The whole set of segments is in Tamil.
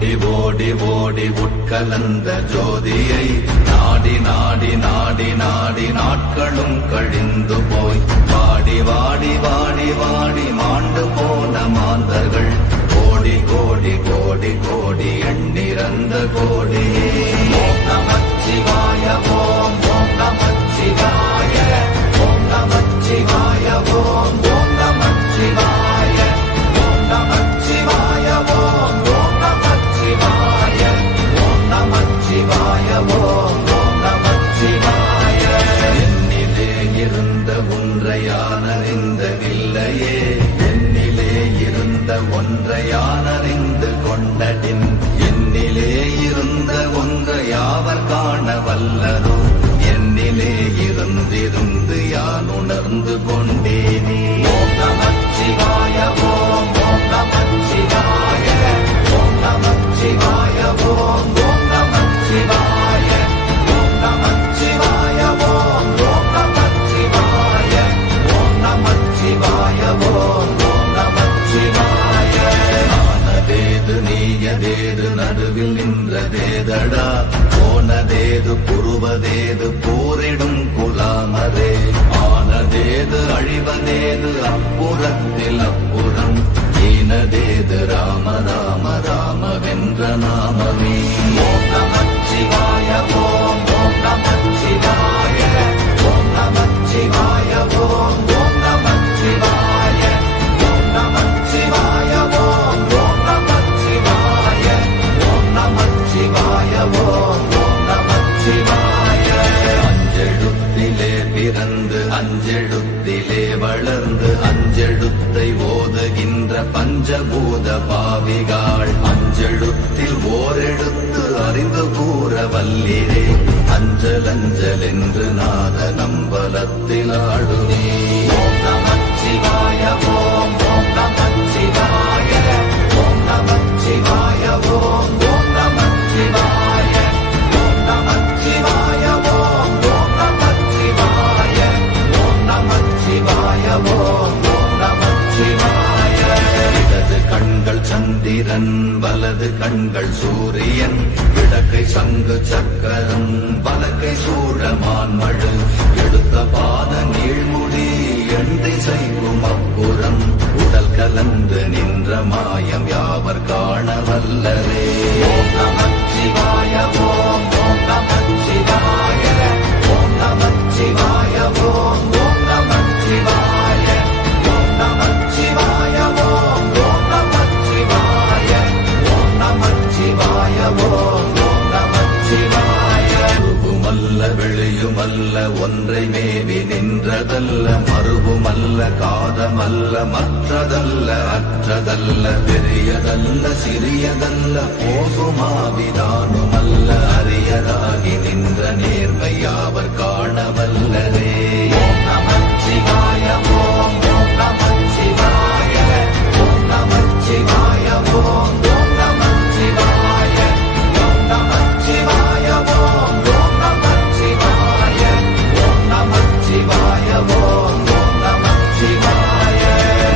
ஓடி ஓடி ஓடி உட்கலந்த ஜோதியை நாடி நாடி நாடி நாடி நாட்களும் கழிந்து போய் வாடி வாடி வாடி வாடி மாண்டு போன மாந்தர்கள் கோடி கோடி கோடி கோடி எண்ணிறந்த கோடி. ஓம் நமச்சிவாய ஓம் ஓம் நமச்சிவாய ஓம் நமச்சிவாய ஓம் ஓம் நமச்சிவாய ஓம் நமச்சிவாய ஓம் ஓம் நமச்சிவாய ஓம் நமச்சிவாய ஓம் ஓம் நமச்சிவாய. என்னிலே இருந்த ஒன்றையானறிந்ததில்லையே என்னிலே இருந்த ஒன்றையானறிந்து கொண்டடின் என்னிலே இருந்த ஒன்றை யாவர் காண வல்லரோ என்னிலே இருந்திருந்து யான் உணர்ந்து கொண்டேனே. ஓம் நமச்சிவாய ஓம் ஓம் நமச்சிவாய ஓம் நமச்சிவாய ஓம் ஓம் நமச்சிவாய ஓம் நமச்சிவாய ஓம் ஓம் நமச்சிவாய ஓம் நமச்சிவாய ஓம் ஓம் நமச்சிவாய. ஆனதேது நீயதேது நடுவில் நின்றதேதடா போனதேது புருவதேது போரிடும் குலாமதே ஆனதேது அழிவதேது அப்புறத்தில் அப்புறம் ஈனதேது ராம ராம ராமவென்ற நாமமே. ஓம் நமச்சிவாய ஓம் ஓம் நமச்சிவாய ஓம் நமச்சிவாய ஓம் ஓம் நமச்சிவாய ஓம் நமச்சிவாய ஓம் ஓம் நமச்சிவாய ஓம் நமச்சிவாய ஓம் ஓம் நமச்சிவாய. அஞ்செழுத்திலே பிறந்து அஞ்செழுத்திலே வளர்ந்து அஞ்செழுத்தை ஓதுகின்ற பஞ்சபூத பாவிகாள் அஞ்செழுத்தில் ஓரெழுத்து அறிந்து கூற வல்லிரே அஞ்சல் அஞ்சல் என்று நாத நம்பலத்தில் ஆடுனே. ஓம் நமச்சிவாய ஓம் ஓம் நமச்சிவாய ஓம் நமச்சிவாய ஓம் ஓம் நமச்சிவாய ஓம் நமச்சிவாய ஓம் ஓம் நமச்சிவாய ஓம் நமச்சிவாய ஓம் ஓம் நமச்சிவாய. இடது கண்கள் சந்திரன் வலது கண்கள் சூரியன் இடக்கை சங்கு சக்கரம் வலக்கை சூழமான்மழு எடுத்த பாத நீழ்முடி எண்டி செய்யும் அப்புறம் உடல் கலந்து நின்ற மாயம் யாவர் காண வல்லரே. ஓம் நமச்சிவாய ஓம் ஓம் நமச்சிவாய ஓம் நமச்சிவாய ஓம் ஓம் நமச்சிவாய ஓம் நமச்சிவாய ஓம் ஓம் நமச்சிவாய ஓம் நமச்சிவாய ஓம் ஓம் நமச்சிவாய. உருவுமல்ல வெளியுமல்ல ஒன்றை மேவி நின்றதல்ல மறுவுமல்ல காதமல்ல மற்றதல்ல அற்றதல்ல பெரியதல்ல சிறியதல்ல போகுமாவிதானுமல்ல அரியதாகி நின்ற நேர்மை யாவர் காண வல்லரே. ஓம் நமச்சிவாய ஓம் ஓம் நமச்சிவாய ஓம் நமச்சிவாய ஓம் ஓம் நமச்சிவாய ஓம் நமச்சிவாய ஓம் ஓம் நமச்சிவாய ஓம் நமச்சிவாய ஓம் ஓம் நமச்சிவாய.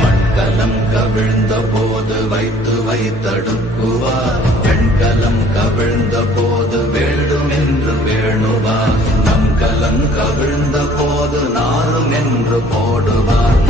மண்கலம் கவிழ்ந்த போது வைத்து வைத்தடுக்குவார் பெண்கலம் கவிழ்ந்த போது வேண்டும் என்று வேணுவார் நம் கலம் கவிழ்ந்த போது நாரும் என்று போடுவார்